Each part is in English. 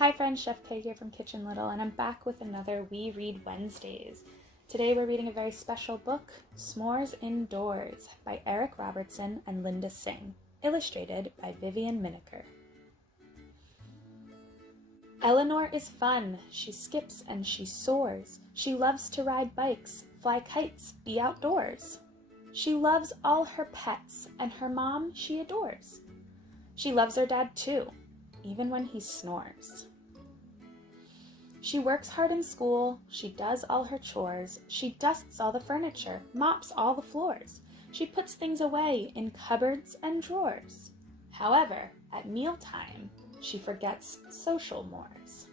Hi friends, Chef Kay here from Kitchen Little, and I'm back with another We Read Wednesdays. Today we're reading a very special book, S'mores Indoors, by Robertson and Lynda, illustrated by Vivian Minekar. Eleanor is fun. She skips and she soars. She loves to ride bikes, fly kites, be outdoors. She loves all her pets, and her mom she adores. She loves her dad too, even when he snores. She works hard in school, she does all her chores, she dusts all the furniture, mops all the floors. She puts things away in cupboards and drawers. However, at mealtime, she forgets social mores.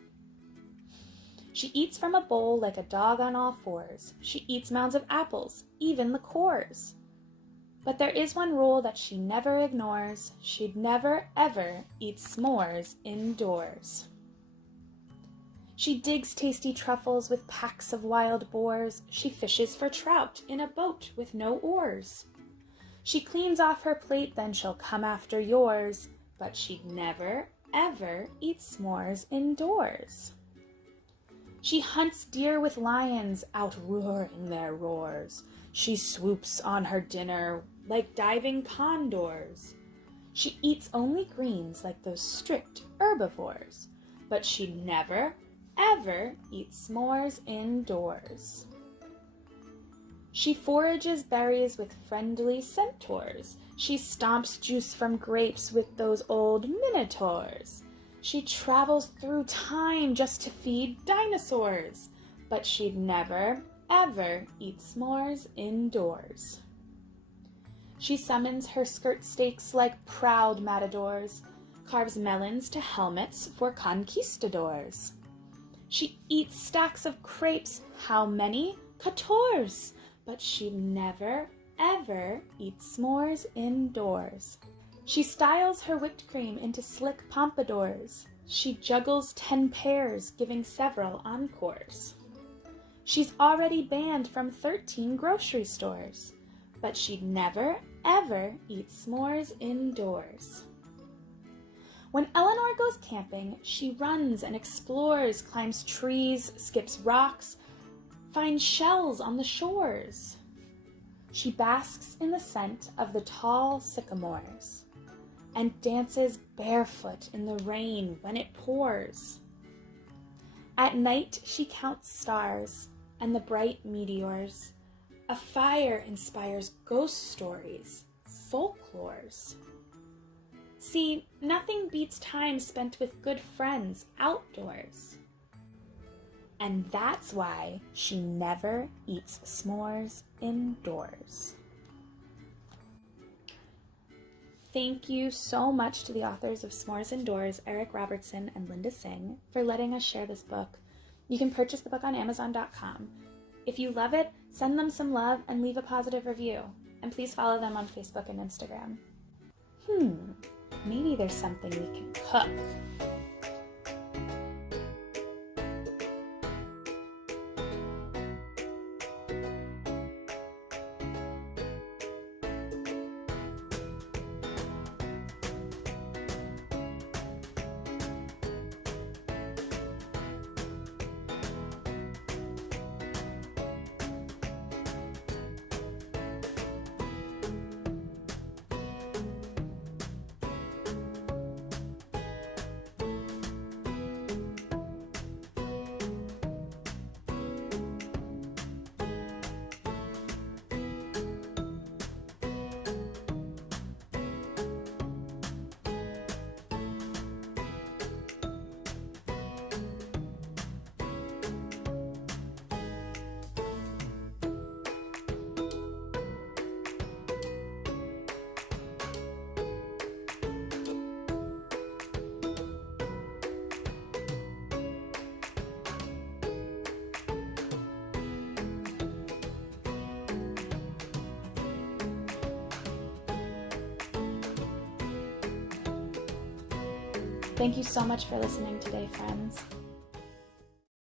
She eats from a bowl like a dog on all fours. She eats mounds of apples, even the cores. But there is one rule that she never ignores. She'd never, ever eat s'mores indoors. She digs tasty truffles with packs of wild boars. She fishes for trout in a boat with no oars. She cleans off her plate, then she'll come after yours. But she'd never, ever eat s'mores indoors. She hunts deer with lions, outroaring their roars. She swoops on her dinner like diving condors. She eats only greens like those strict herbivores. But she'd never, ever eat s'mores indoors. She forages berries with friendly centaurs. She stomps juice from grapes with those old minotaurs. She travels through time just to feed dinosaurs. But she'd never, ever eat s'mores indoors. She summons her skirt steaks like proud matadors, carves melons to helmets for conquistadors. She eats stacks of crepes, how many? 14! But she'd never, ever eat s'mores indoors. She styles her whipped cream into slick pompadours. She juggles 10 pairs, giving several encores. She's already banned from 13 grocery stores. But she'd never, ever eat s'mores indoors. When Eleanor goes camping, she runs and explores, climbs trees, skips rocks, finds shells on the shores. She basks in the scent of the tall sycamores and dances barefoot in the rain when it pours. At night she counts stars and the bright meteors. A fire inspires ghost stories, folklores. See, nothing beats time spent with good friends outdoors. And that's why she never eats s'mores indoors. Thank you so much to the authors of S'mores Indoors, Robertson and Lynda, for letting us share this book. You can purchase the book on Amazon.com. If you love it, send them some love and leave a positive review. And please follow them on Facebook and Instagram. Maybe there's something we can cook. Thank you so much for listening today, friends.